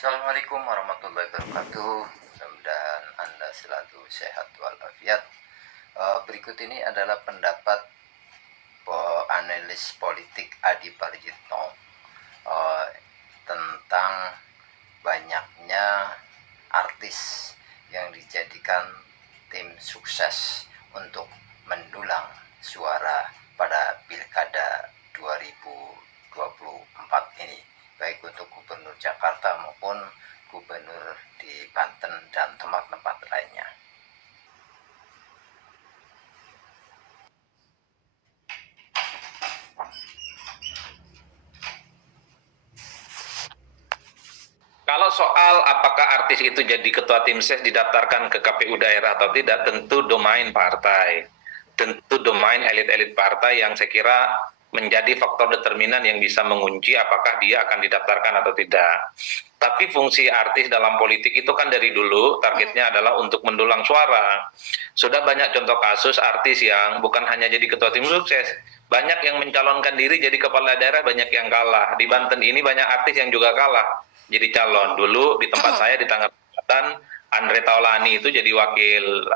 Assalamualaikum warahmatullahi wabarakatuh. Mudah-mudahan Anda selalu sehat walafiat. Berikut ini adalah pendapat analis politik Adi Parjitno tentang banyaknya artis yang dijadikan tim sukses untuk mendulang suara pada Pilkada 2024 ini, baik untuk Gubernur Jakarta maupun Gubernur di Banten dan tempat-tempat lainnya. Kalau soal apakah artis itu jadi ketua tim ses didaftarkan ke KPU daerah atau tidak, tentu domain partai. Tentu domain elit-elit partai yang saya kira menjadi faktor determinan yang bisa mengunci apakah dia akan didaftarkan atau tidak. Tapi fungsi artis dalam politik itu kan dari dulu targetnya adalah untuk mendulang suara. Sudah banyak contoh kasus artis yang bukan hanya jadi ketua tim sukses, banyak yang mencalonkan diri jadi kepala daerah, banyak yang kalah. Di Banten ini banyak artis yang juga kalah jadi calon. Dulu di tempat saya di Tangerang Selatan, Andre Taulani itu jadi wakil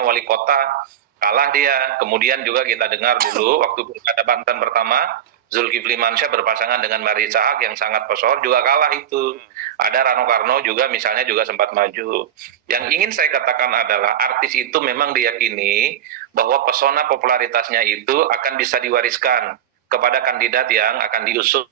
wali kota, kalah dia. Kemudian juga kita dengar dulu waktu pilkada Banten pertama, Zulkifli Mansyah berpasangan dengan Marisa Haque yang sangat pesor juga kalah itu. Ada Rano Karno juga misalnya juga sempat maju. Yang ingin saya katakan adalah artis itu memang diyakini bahwa pesona popularitasnya itu akan bisa diwariskan kepada kandidat yang akan diusung,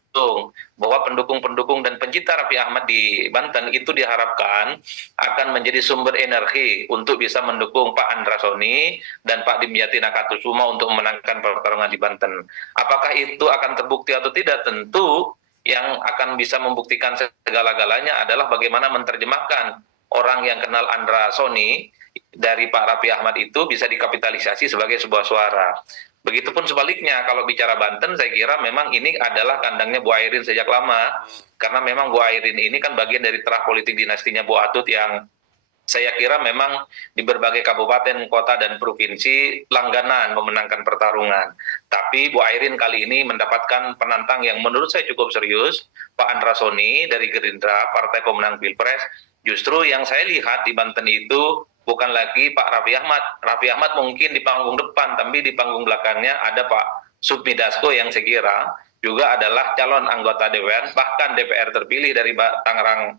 bahwa pendukung-pendukung dan pencinta Raffi Ahmad di Banten itu diharapkan akan menjadi sumber energi untuk bisa mendukung Pak Andra Soni dan Pak Dimyati Nakatusuma untuk memenangkan pertarungan di Banten. Apakah itu akan terbukti atau tidak? Tentu yang akan bisa membuktikan segala-galanya adalah bagaimana menerjemahkan orang yang kenal Andra Soni dari Pak Raffi Ahmad itu bisa dikapitalisasi sebagai sebuah suara. Begitupun sebaliknya, kalau bicara Banten, saya kira memang ini adalah kandangnya Bu Airin sejak lama, karena memang Bu Airin ini kan bagian dari terah politik dinastinya Bu Atut yang saya kira memang di berbagai kabupaten, kota, dan provinsi langganan memenangkan pertarungan. Tapi Bu Airin kali ini mendapatkan penantang yang menurut saya cukup serius, Pak Andra Soni dari Gerindra, partai pemenang Pilpres. Justru yang saya lihat di Banten itu bukan lagi Pak Raffi Ahmad. Raffi Ahmad mungkin di panggung depan, tapi di panggung belakangnya ada Pak Sufmi Dasko yang saya kira juga adalah calon anggota DPR, bahkan DPR terpilih dari Tangerang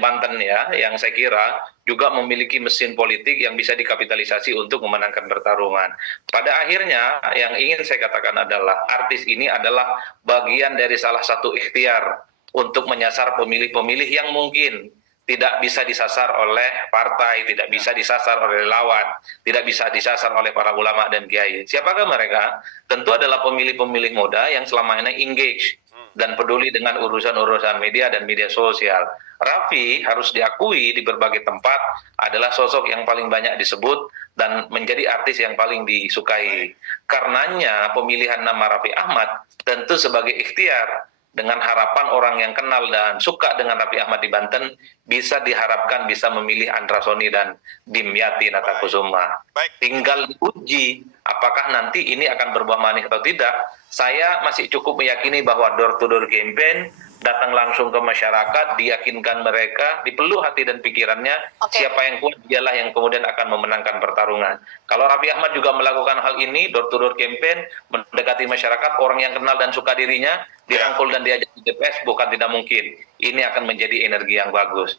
Banten ya, yang saya kira juga memiliki mesin politik yang bisa dikapitalisasi untuk memenangkan pertarungan. Pada akhirnya yang ingin saya katakan adalah artis ini adalah bagian dari salah satu ikhtiar untuk menyasar pemilih-pemilih yang mungkin tidak bisa disasar oleh partai, tidak bisa disasar oleh lawan, tidak bisa disasar oleh para ulama dan kiai. Siapakah mereka? Tentu adalah pemilih-pemilih muda yang selama ini engage dan peduli dengan urusan-urusan media dan media sosial. Raffi harus diakui di berbagai tempat adalah sosok yang paling banyak disebut dan menjadi artis yang paling disukai. Karenanya pemilihan nama Raffi Ahmad tentu sebagai ikhtiar dengan harapan orang yang kenal dan suka dengan Raffi Ahmad di Banten bisa diharapkan bisa memilih Andra Soni dan Dimyati Natakusuma. Tinggal diuji apakah nanti ini akan berbuah manis atau tidak. Saya masih cukup meyakini bahwa door to door campaign, datang langsung ke masyarakat, diyakinkan mereka, dipeluk hati dan pikirannya, siapa yang kuat dialah yang kemudian akan memenangkan pertarungan. Kalau Raffi Ahmad juga melakukan hal ini, door to door campaign, mendekati masyarakat, orang yang kenal dan suka dirinya, dirangkul dan diajak di TPS, bukan tidak mungkin. Ini akan menjadi energi yang bagus.